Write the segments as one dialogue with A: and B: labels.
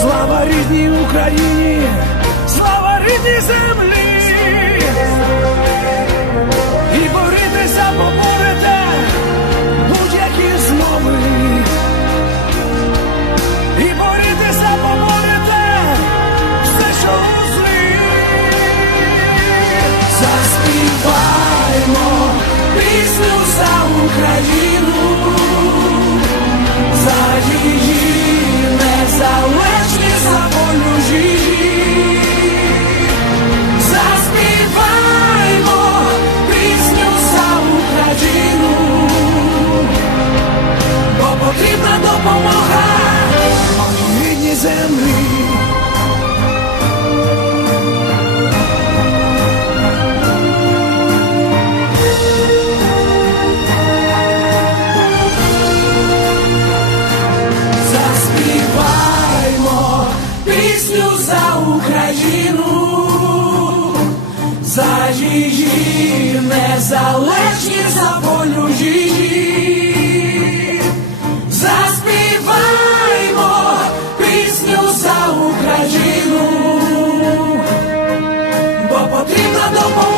A: Слава рідній Україні, слава рідній землі. І борітися поборете будь-які змови. І борітися поборете все, що у злі. Заспіваймо пісню за Україну, Україну, за її незалежність, за волю її. Пісню за Україну, бо потрібна допомога.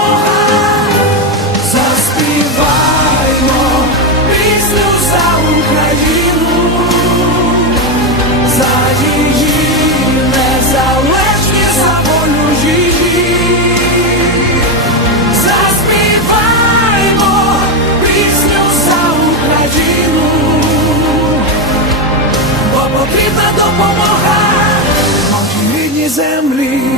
A: Допомога моїй рідній землі.